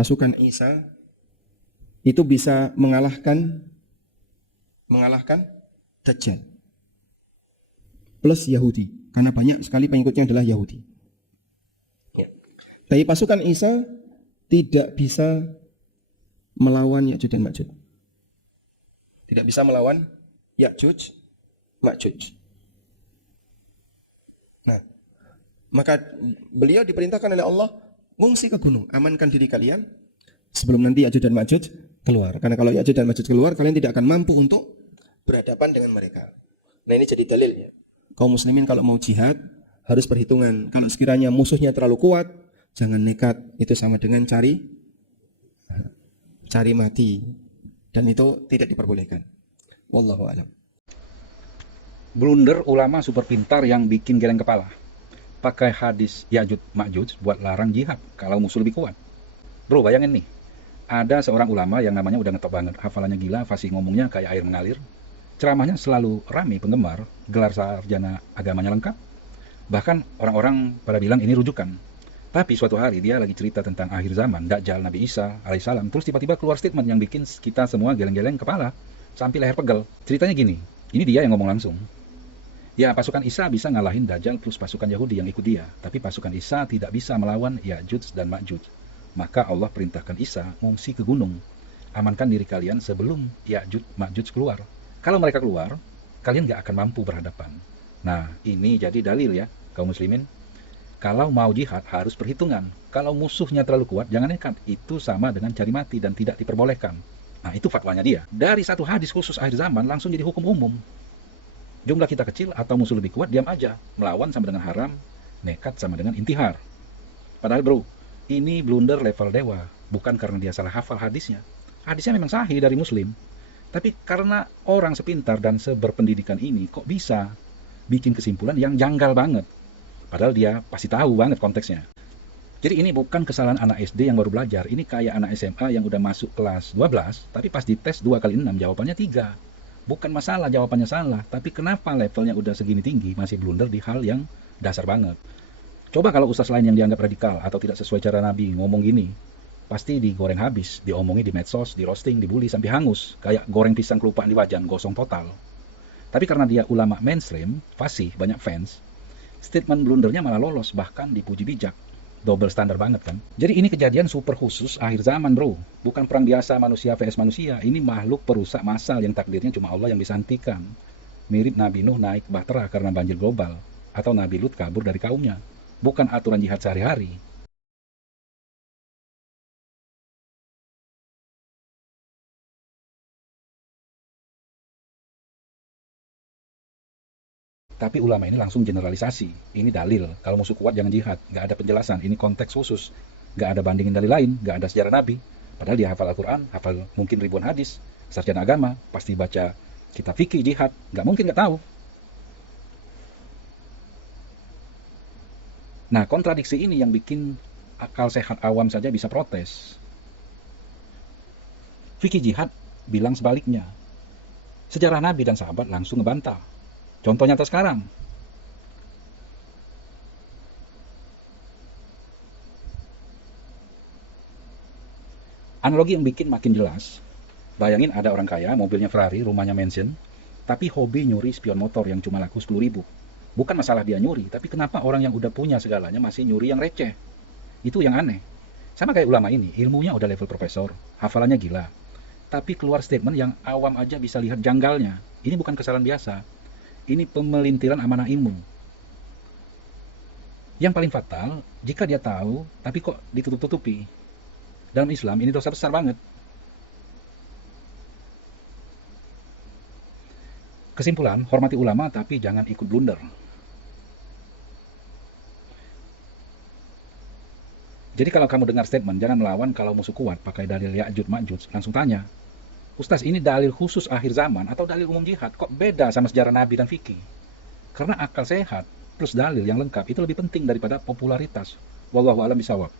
pasukan Isa itu bisa mengalahkan Dajjal plus Yahudi, karena banyak sekali pengikutnya adalah Yahudi. Tapi pasukan Isa tidak bisa melawan Ya'juj dan Ma'juj. Tidak bisa melawan Ya'juj, Ma'juj. Nah, maka beliau diperintahkan oleh Allah, ngungsi ke gunung, amankan diri kalian sebelum nanti Ya'juj dan Ma'juj keluar. Karena kalau Ya'juj dan Ma'juj keluar, kalian tidak akan mampu untuk berhadapan dengan mereka. Nah, ini jadi dalilnya. Kaum muslimin kalau mau jihad harus perhitungan. Kalau sekiranya musuhnya terlalu kuat, jangan nekat. Itu sama dengan cari mati. Dan itu tidak diperbolehkan. Wallahu a'lam. Blunder ulama super pintar yang bikin geleng kepala. Pakai hadis Ya'juj Ma'juj buat larang jihad kalau musuh lebih kuat. Bro, bayangin nih. Ada seorang ulama yang namanya udah ngetop banget. Hafalannya gila, fasih ngomongnya kayak air mengalir. Ceramahnya selalu ramai penggemar, gelar sarjana agamanya lengkap. Bahkan orang-orang pada bilang ini rujukan. Tapi suatu hari dia lagi cerita tentang akhir zaman, Dajjal, Nabi Isa, alaihissalam. Terus tiba-tiba keluar statement yang bikin kita semua geleng-geleng kepala sampai leher pegel. Ceritanya gini, ini dia yang ngomong langsung. Ya, pasukan Isa bisa ngalahin Dajjal plus pasukan Yahudi yang ikut dia. Tapi pasukan Isa tidak bisa melawan Ya'juj dan Ma'juj. Maka Allah perintahkan Isa ngungsi ke gunung. Amankan diri kalian sebelum Ya'juj Ma'juj keluar. Kalau mereka keluar, kalian gak akan mampu berhadapan. Nah, ini jadi dalil ya, kaum muslimin. Kalau mau jihad harus perhitungan. Kalau musuhnya terlalu kuat, jangan nekat. Itu sama dengan cari mati dan tidak diperbolehkan. Nah, itu fatwanya dia. Dari satu hadis khusus akhir zaman langsung jadi hukum umum. Jumlah kita kecil atau musuh lebih kuat, diam aja. Melawan sama dengan haram, nekat sama dengan intihar. Padahal bro, ini blunder level dewa. Bukan karena dia salah hafal hadisnya. Hadisnya memang sahih dari Muslim. Tapi karena orang sepintar dan seberpendidikan ini kok bisa bikin kesimpulan yang janggal banget. Padahal dia pasti tahu banget konteksnya. Jadi ini bukan kesalahan anak SD yang baru belajar. Ini kayak anak SMA yang udah masuk kelas 12, tapi pas dites 2 kali 6 jawabannya 3. Bukan masalah jawabannya salah, tapi kenapa levelnya udah segini tinggi masih blunder di hal yang dasar banget. Coba kalau ustaz lain yang dianggap radikal atau tidak sesuai cara Nabi ngomong gini, pasti digoreng habis, diomongi di medsos, di roasting, dibully sampai hangus. Kayak goreng pisang kelupaan di wajan, gosong total. Tapi karena dia ulama mainstream, fasih, banyak fans, statement blundernya malah lolos, bahkan dipuji bijak. Double standar banget kan. Jadi ini kejadian super khusus akhir zaman bro. Bukan perang biasa manusia vs manusia. Ini makhluk perusak massal yang takdirnya cuma Allah yang bisa hentikan. Mirip Nabi Nuh naik bahtera karena banjir global. Atau Nabi Lut kabur dari kaumnya. Bukan aturan jihad sehari-hari. Tapi ulama ini langsung generalisasi. Ini dalil. Kalau musuh kuat jangan jihad. Gak ada penjelasan. Ini konteks khusus. Gak ada bandingin dalil lain. Gak ada sejarah Nabi. Padahal dia hafal Al-Quran. Hafal mungkin ribuan hadis. Sarjana agama. Pasti baca kitab fikih jihad. Gak mungkin gak tahu. Nah, kontradiksi ini yang bikin akal sehat awam saja bisa protes. Fikih jihad bilang sebaliknya. Sejarah Nabi dan sahabat langsung ngebantah. Contoh nyata sekarang. Analogi yang bikin makin jelas. Bayangin ada orang kaya, mobilnya Ferrari, rumahnya mansion, tapi hobi nyuri spion motor yang cuma laku 10.000. Bukan masalah dia nyuri, tapi kenapa orang yang udah punya segalanya masih nyuri yang receh? Itu yang aneh. Sama kayak ulama ini, ilmunya udah level profesor, hafalannya gila. Tapi keluar statement yang awam aja bisa lihat janggalnya. Ini bukan kesalahan biasa. Ini pemelintiran amanah ilmu. Yang paling fatal, jika dia tahu, tapi kok ditutup-tutupi. Dalam Islam, ini dosa besar banget. Kesimpulan, hormati ulama tapi jangan ikut blunder. Jadi kalau kamu dengar statement, jangan melawan kalau musuh kuat, pakai dalil Ya'juj Ma'juj, langsung tanya, Ustaz, ini dalil khusus akhir zaman atau dalil umum jihad? Kok beda sama sejarah Nabi dan fikih? Karena akal sehat plus dalil yang lengkap itu lebih penting daripada popularitas. Wallahu a'lam bishawab.